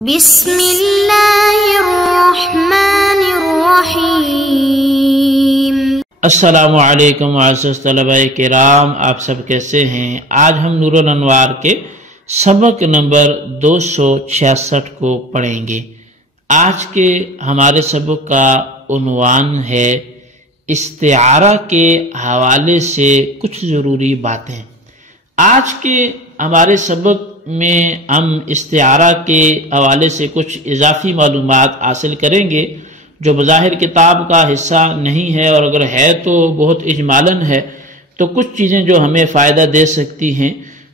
بسم اللہ الرحمن الرحیم۔ السلام علیکم معزز طلباء کرام، آپ سب کیسے ہیں؟ آج ہم نور الانوار کے سبق نمبر 266 کو پڑھیں گے۔ آج کے ہمارے سبق کا عنوان ہے استعارہ کے حوالے سے کچھ ضروری باتیں۔ آج کے ہمارے سبق میں ہم استعارہ کے حوالے سے کچھ اضافی معلومات حاصل کریں گے جو بظاہر کتاب کا حصہ نہیں ہے، اور اگر ہے تو بہت اجمالاً ہے، تو کچھ چیزیں جو ہمیں فائدہ دے سکتی ہیں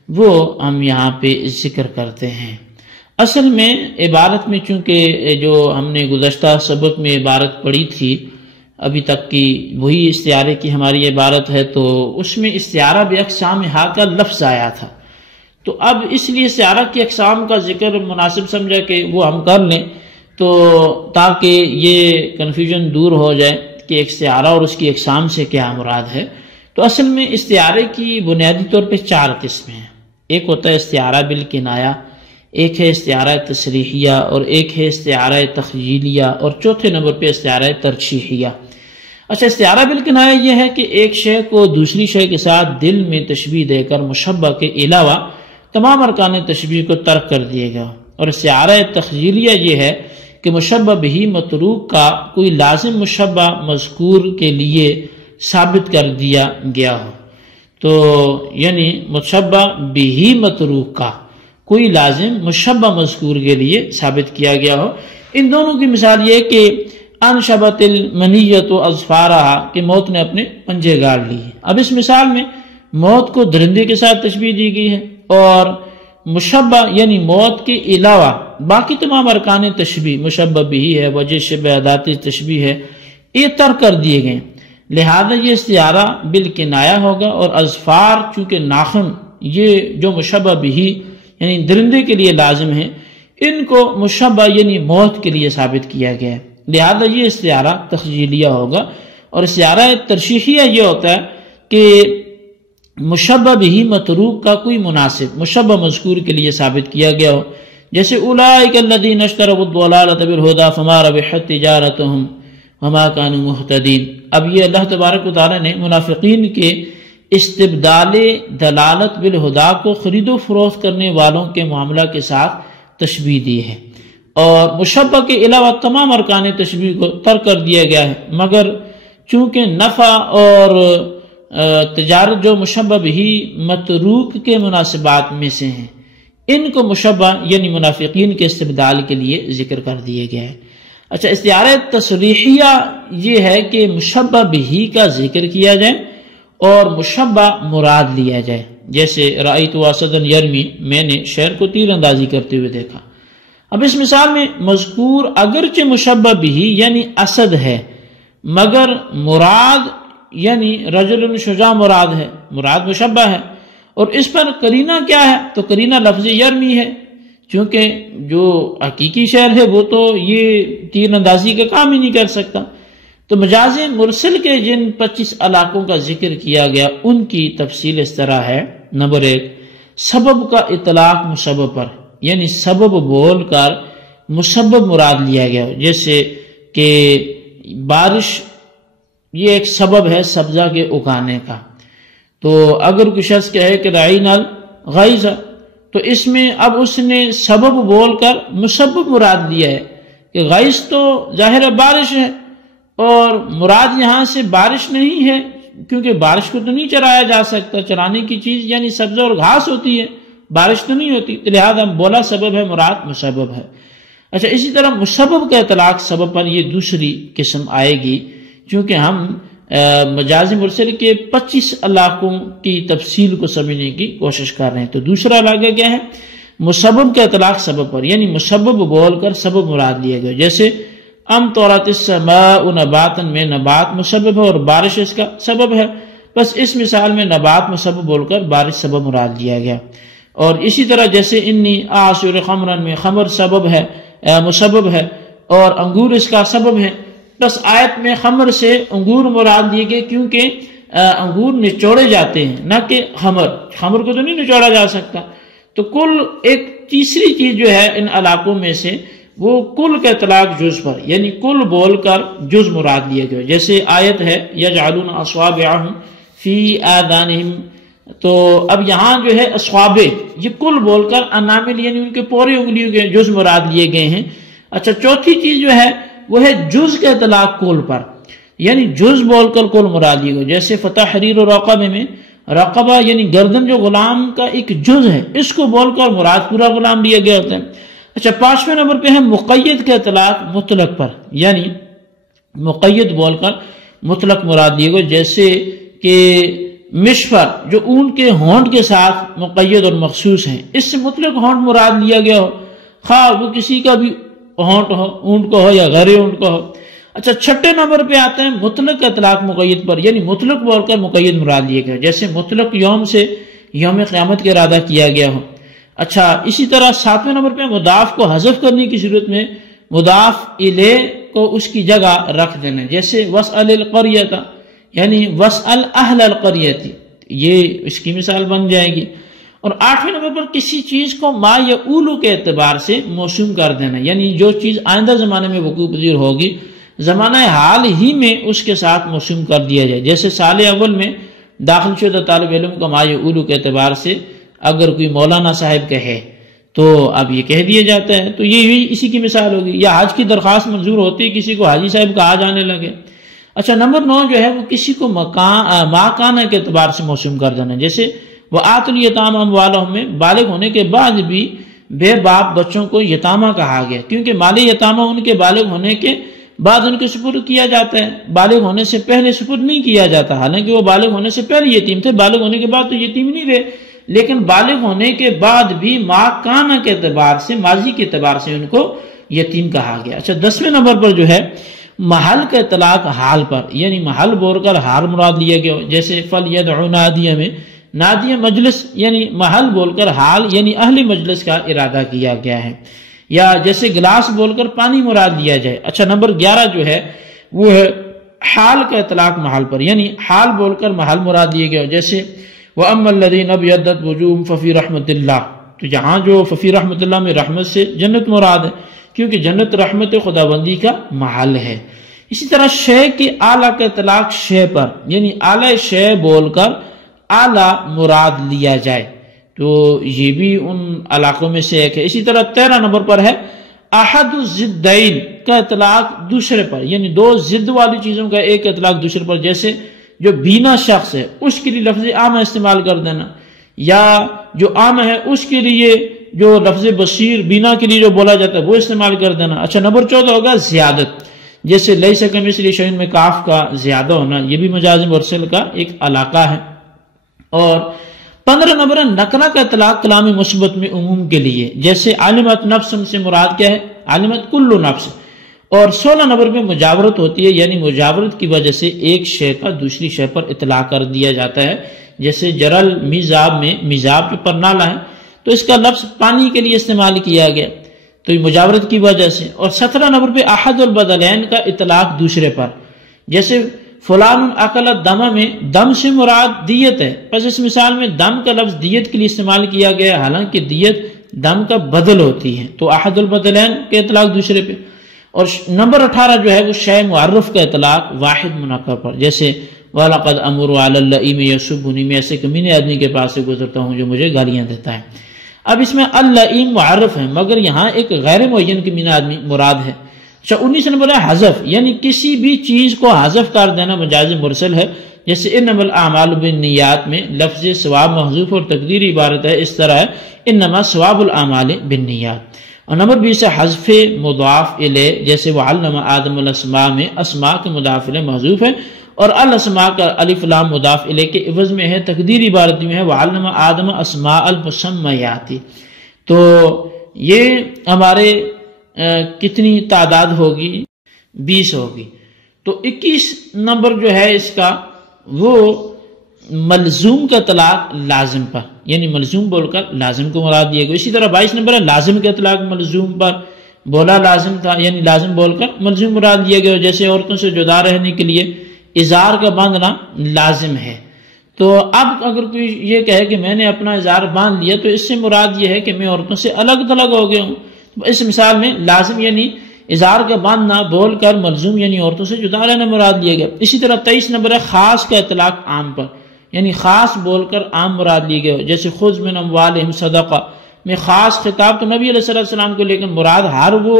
وہ ہم یہاں پہ ذکر کرتے ہیں۔ اصل میں عبارت میں چونکہ جو ہم نے گزشتہ سبق میں عبارت پڑھی تھی ابھی تک کی وہی استعارے کی ہماری عبارت ہے، تو اس میں استعارہ باقسامھا کا لفظ آیا تھا، تو اب اس لیے استعارہ کی اقسام کا ذکر مناسب سمجھا کہ وہ ہم کر لیں، تو تاکہ یہ کنفیوژن دور ہو جائے کہ استعارہ اور اس کی اقسام سے کیا مراد ہے۔ تو اصل میں استعارے کی بنیادی طور پہ 4 قسمیں ہیں۔ ایک ہوتا ہے استعارہ بالکنایہ، ایک ہے استعارہ تصریحیہ، اور ایک ہے استعارہ تخیلیہ، اور چوتھے نمبر پہ استعارہ ترجیحیہ۔ اچھا، استعارہ بالکنایہ یہ ہے کہ ایک شے کو دوسری شے کے ساتھ دل میں تشبیہ دے کر مشبہ کے علاوہ تمام ارکان تشبیہ کو ترک کر دیے گا، اور استعارہ تخیلیہ یہ ہے کہ مشبہ بہ متروک کا کوئی لازم مشبہ مذکور کے لیے ثابت کر دیا گیا ہو، تو یعنی مشبہ بہ متروک کا کوئی لازم مشبہ مذکور کے لیے ثابت کیا گیا ہو۔ ان دونوں کی مثال یہ کہ انشبت المنیۃ اظفارہا کہ موت نے اپنے پنجے گاڑ لی۔ اب اس مثال میں موت کو درندے کے ساتھ تشبیہ دی گئی ہے، اور مشبہ یعنی موت کے علاوہ باقی تمام ارکان تشبیہ مشبہ بھی ہے، وجہ شبہ ادات تشبیہ ہے، یہ ترک کر دیے گئے، لہذا یہ استعارہ بالکنایہ ہوگا۔ اور اظفار چونکہ ناخن یہ جو مشبہ بھی یعنی درندے کے لیے لازم ہے، ان کو مشبہ یعنی موت کے لیے ثابت کیا گیا ہے، لہذا یہ استعارہ تخیلیہ ہوگا۔ اور استعارہ ترجیحیہ یہ ہوتا ہے کہ مشبہ بہ متروک کا کوئی مناسب مشبہ مذکور کے لیے ثابت کیا گیا ہو، جیسے اولئک الذین اشتروا الضلالۃ بالہدی فما ربحت تجارتہم وما کانوا مہتدین۔ اب یہ اللہ تبارک و تعالی نے منافقین کے استبدال دلالت بالہدی کو خرید و فروخت کرنے والوں کے معاملہ کے ساتھ تشبیہ دی ہے، اور مشبہ کے علاوہ تمام ارکان تشبیہ کو ترک کر دیا گیا ہے، مگر چونکہ نفع اور تجارت جو مشبہ بھی متروک کے مناسبات میں سے ہیں، ان کو مشبہ یعنی منافقین کے استبدال کے لیے ذکر کر دیا گیا ہے۔ اچھا، استعارہ تصریحیہ یہ ہے کہ مشبہ بھی کا ذکر کیا جائے اور مشبہ مراد لیا جائے، جیسے رأیت اسدا یرمی، میں نے شیر کو تیر اندازی کرتے ہوئے دیکھا۔ اب اس مثال میں مذکور اگرچہ مشبہ بھی یعنی اسد ہے، مگر مراد یعنی رجل شجاع مراد ہے، مراد مشبہ ہے، اور اس پر قرینہ کیا ہے؟ تو قرینہ لفظ یرمی ہے، چونکہ جو حقیقی شعر ہے وہ تو یہ تیر اندازی کا کام ہی نہیں کر سکتا۔ تو مجاز مرسل کے جن 25 علاقوں کا ذکر کیا گیا ان کی تفصیل اس طرح ہے۔ نمبر 1، سبب کا اطلاق مسبب پر، یعنی سبب بول کر مسبب مراد لیا گیا، جیسے کہ بارش یہ ایک سبب ہے سبزہ کے اگانے کا، تو اگر کوئی شخص کہے کہ رعینا الغیظ، تو اس میں اب اس نے سبب بول کر مسبب مراد لیا ہے کہ غیظ تو ظاہر بارش ہے، اور مراد یہاں سے بارش نہیں ہے، کیونکہ بارش کو تو نہیں چرایا جا سکتا، چرانے کی چیز یعنی سبزہ اور گھاس ہوتی ہے، بارش تو نہیں ہوتی، لہذا بولا سبب ہے، مراد مسبب ہے۔ اچھا، اسی طرح مسبب کا اطلاق سبب پر یہ دوسری قسم آئے گی، چونکہ ہم مجاز مرسل کے 25 علاقوں کی تفصیل کو سمجھنے کی کوشش کر رہے ہیں۔ تو دوسرا علاقہ کیا ہے؟ مسبب کا اطلاق سبب پر، یعنی مسبب بول کر سبب مراد لیا گیا، جیسے امطرت السماء نباتن میں نبات مسبب ہے اور بارش اس کا سبب ہے، بس اس مثال میں نبات مسبب بول کر بارش سبب مراد لیا گیا۔ اور اسی طرح جیسے انی اعصر خمرا میں خمر سبب ہے مسبب ہے اور انگور اس کا سبب ہے، بس آیت میں خمر سے انگور مراد دیے گئے، کیونکہ انگور نچوڑے جاتے ہیں نہ کہ خمر کو تو نہیں نچوڑا جا سکتا، تو کل ایک تیسری چیز جو ہے ان علاقوں میں سے وہ کل کا اطلاق جز پر، یعنی کل بول کر جز مراد لیا گیا، جیسے آیت ہے یجعلون اصابعہم فی آذانہم، تو اب یہاں جو ہے اصابع یہ کل بول کر انامل یعنی ان کے پورے انگلیوں کے جز مراد لیے گئے ہیں۔ اچھا چوتھی چیز جو ہے وہ ہے جز کا اطلاق کل پر، یعنی جز بول کر کل مراد لیے گئے، جیسے فتحریر رقبہ میں رقبہ یعنی گردن جو غلام کا ایک جز ہے اس کو بول کر مراد پورا غلام لیا گیا ہوتا ہے۔ اچھا 5ویں نمبر پہ ہے مقید کا اطلاق مطلق پر، یعنی مقید بول کر مطلق مراد لیے گئے، جیسے کہ مشفر جو اونٹ کے ہونٹ کے ساتھ مقید اور مخصوص ہیں، اس سے مطلق ہونٹ مراد لیا گیا ہو، خواہ وہ کسی کا بھی ہونٹ ہو، اونٹ کو ہو یا غیر اونٹ کو ہو۔ اچھا 6 نمبر پہ آتے ہیں مطلق کا اطلاق مقید پر، یعنی مطلق بول کر مقید مراد لیا گیا، جیسے مطلق یوم سے یوم قیامت کا ارادہ کیا گیا ہو۔ اچھا اسی طرح 7ویں نمبر پہ مضاف کو حذف کرنے کی صورت میں مضاف الیہ کو اس کی جگہ رکھ دینا، جیسے واسأل القریۃ یعنی واسأل اہل القریۃ، یہ اس کی مثال بن جائے گی۔ اور 8ویں نمبر پر کسی چیز کو ما یا اولو کے اعتبار سے موسوم کر دینا، یعنی جو چیز آئندہ زمانے میں وقوع پذیر ہوگی زمانہ حال ہی میں اس کے ساتھ موسوم کر دیا جائے، جیسے سال اول میں داخل شدہ طالب علم کو ما یا اولو کے اعتبار سے اگر کوئی مولانا صاحب کہے تو اب یہ کہہ دیا جاتا ہے، تو یہ اسی کی مثال ہوگی۔ یا حج کی درخواست منظور ہوتی ہے کسی کو حاجی صاحب کہا جانے لگے۔ اچھا نمبر 9 جو ہے وہ کسی کو ماکانہ کے اعتبار سے موسوم کر دینا، جیسے وہ آت الیتام اموالہم میں بالغ ہونے کے بعد بھی بے باپ بچوں کو یتامہ کہا گیا، کیونکہ مال یتامہ ان کے بالغ ہونے کے بعد ان کے سپرد کیا جاتا ہے، بالغ ہونے سے پہلے سپرد نہیں کیا جاتا، حالانکہ وہ بالغ ہونے سے پہلے یتیم تھے، بالغ ہونے کے بعد تو یتیم نہیں رہے، لیکن بالغ ہونے کے بعد بھی ماکانہ کے اعتبار سے ماضی کے اعتبار سے ان کو یتیم کہا گیا۔ اچھا 10ویں نمبر پر جو ہے محل کا اطلاق حال پر، یعنی محل بول کر حال مراد لیا گیا، جیسے فلیدعو نادیہ میں نادیہ مجلس یعنی محل بول کر حال یعنی اہل مجلس کا ارادہ کیا گیا ہے، یا جیسے گلاس بول کر پانی مراد لیا جائے۔ اچھا نمبر 11 جو ہے وہ ہے حال کا اطلاق محل پر، یعنی حال بول کر محل مراد لیا گیا، جیسے وَأَمَّا الَّذِينَ ابْيَضَّتْ وُجُوهُمْ فَفِي رَحْمَةِ اللَّهِ، تو یہاں جو ففی رحمت اللہ میں رحمت سے جنت مراد ہے، کیونکہ جنت رحمت خداوندی کا محل ہے۔ اسی طرح شے کے اعلیٰ کا اطلاق شے پر، یعنی اعلیٰ شے بول کر اعلیٰ مراد لیا جائے، تو یہ بھی ان علاقوں میں سے ایک ہے۔ اسی طرح 13 نمبر پر ہے احد الضدین کا اطلاق دوسرے پر، یعنی دو ضد والی چیزوں کا ایک اطلاق دوسرے پر، جیسے جو بینا شخص ہے اس کے لیے لفظ عام استعمال کر دینا، یا جو عام ہے اس کے لیے جو لفظ بصیر بینا کے لیے جو بولا جاتا ہے وہ استعمال کر دینا۔ اچھا نمبر 14 ہوگا زیادت، جیسے لیس کمثلہ شیء میں کاف کا زیادہ ہونا، یہ بھی مجاز مرسل کا ایک علاقہ ہے۔ اور 15 نمبر ہے نکرہ کا اطلاق کلام مثبت میں عموم کے لیے، جیسے علمت نفس سے مراد کیا ہے؟ علمت کل نفس۔ اور 16 نمبر میں مجاورت ہوتی ہے، یعنی مجاورت کی وجہ سے ایک شے کا دوسری شے پر اطلاق کر دیا جاتا ہے، جیسے جرل میزاب میں میزاب جو پرنالہ ہے تو اس کا لفظ پانی کے لیے استعمال کیا گیا، تو یہ مجاورت کی وجہ سے۔ اور 17 نمبر پہ احد البدلین کا اطلاق دوسرے پر، جیسے فلان اکل الدم میں دم سے مراد دیت ہے، پس اس مثال میں دم کا لفظ دیت کے لیے استعمال کیا گیا، حالانکہ دیت دم کا بدل ہوتی ہے، تو احد البدلین کے اطلاق دوسرے پہ۔ اور نمبر 18 جو ہے وہ شے معرف کا اطلاق واحد منکر پر، جیسے وَلَقَدْ أَمُرُ عَلَى اللَّئِيمِ يَسُبُّنِي، میں ایسے کمینے آدمی کے پاس سے گزرتا ہوں جو مجھے گالیاں دیتا ہے۔ اب اس میں اللئیم معرف ہے، مگر یہاں ایک غیر معین کمینے آدمی مراد ہے۔ اچھا 19 نمبر ہے حذف، یعنی کسی بھی چیز کو حذف کر دینا مجاز مرسل ہے، جیسے انما الاعمال بالنیات میں لفظ ثواب محذوف اور تقدیری عبارت ہے، اس طرح ہے انما ثواب الاعمال بالنیات۔ اور نمبر 20 ہے حذف مضاف الیہ، جیسے وعلم آدم الاسماء میں اسماء کے مضاف الیہ محذوف ہے، اور الاسماء کا الف لام مضاف الیہ کے عوض میں ہے، تقدیری عبارت میں ہے وعلم آدم اسماء المسمیات۔ تو یہ ہمارے کتنی تعداد ہوگی؟ 20 ہوگی۔ تو 21 نمبر جو ہے اس کا وہ ملزوم کا اطلاق لازم پر، یعنی ملزوم بول کر لازم کو مراد دیا گیا۔ اسی طرح 22 نمبر ہے لازم کا اطلاق ملزوم پر، بولا لازم تھا یعنی لازم بول کر ملزوم مراد دیا گیا، جیسے عورتوں سے جدا رہنے کے لیے ازار کا باندھنا لازم ہے، تو اب اگر کوئی یہ کہے کہ میں نے اپنا ازار باندھ لیا تو اس سے مراد یہ ہے کہ میں عورتوں سے الگ تھلگ ہو گیا ہوں. اس مثال میں لازم یعنی ازار کا باندھنا بول کر ملزوم یعنی عورتوں سے جدا رہنا مراد لیا گیا. اسی طرح 23 نمبر ہے خاص کا اطلاق عام پر، یعنی خاص بول کر عام مراد لیے گئے، جیسے خذ من اموالہم صدقہ میں خاص خطاب تو نبی علیہ السلام کو، لیکن مراد ہر وہ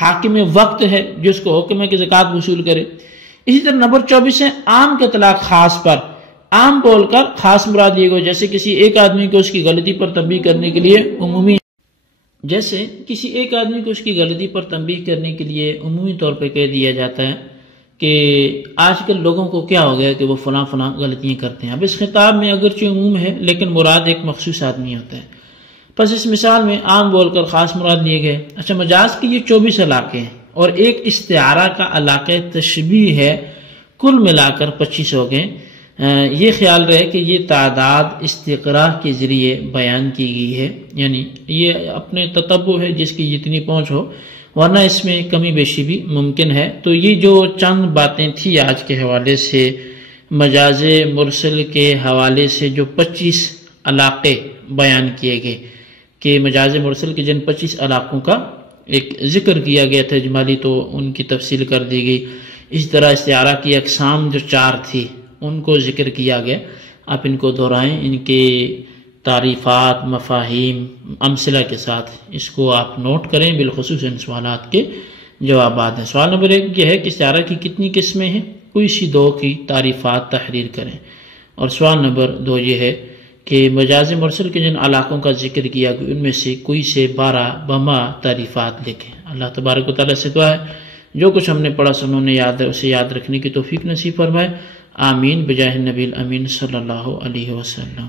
حاکم وقت ہے جس کو حکم ہے کہ زکوٰۃ وصول کرے. اسی طرح نمبر 24 ہے عام کا اطلاق خاص پر، عام بول کر خاص مراد لیے گئے، جیسے کسی ایک آدمی کو اس کی غلطی پر تنبیہ کرنے کے لیے عمومی طور پہ کہہ دیا جاتا ہے کہ آج کل لوگوں کو کیا ہو گیا کہ وہ فلاں غلطیاں کرتے ہیں. اب اس خطاب میں اگرچہ عموم ہے لیکن مراد ایک مخصوص آدمی ہوتا ہے. پس اس مثال میں عام بول کر خاص مراد لیے گئے. اچھا، مجاز کے یہ 24 علاقے ہیں اور ایک استعارہ کا علاقہ تشبیہ ہے، کل ملا کر 25 ہو گئے. یہ خیال رہے کہ یہ تعداد استقراء کے ذریعے بیان کی گئی ہے، یعنی یہ اپنے تتبع ہے جس کی جتنی پہنچ ہو، ورنہ اس میں کمی بیشی بھی ممکن ہے. تو یہ جو چند باتیں تھی آج کے حوالے سے، مجاز مرسل کے حوالے سے جو 25 علاقے بیان کیے گئے کہ مجاز مرسل کے جن 25 علاقوں کا ایک ذکر کیا گیا تھا اجمالی، تو ان کی تفصیل کر دی گئی. اس طرح استعارہ کی اقسام جو 4 تھی ان کو ذکر کیا گیا. آپ ان کو دہرائیں، ان کے تعریفات، مفاہیم، امثلہ کے ساتھ اس کو آپ نوٹ کریں، بالخصوص ان سوالات کے جوابات ہیں. سوال نمبر 1 یہ ہے کہ استعارہ کی کتنی قسمیں ہیں؟ کوئی سی 2 کی تعریفات تحریر کریں. اور سوال نمبر 2 یہ ہے کہ مجاز مرسل کے جن علاقوں کا ذکر کیا گیا ان میں سے کوئی سے 12 بما تعریفات لکھیں. اللہ تبارک و تعالیٰ سے دعا ہے جو کچھ ہم نے پڑھا سنوں نے یاد ہے اسے یاد رکھنے کی توفیق نصیب فرمائے. آمین بجاہ النبی الامین صلی اللہ علیہ وسلم.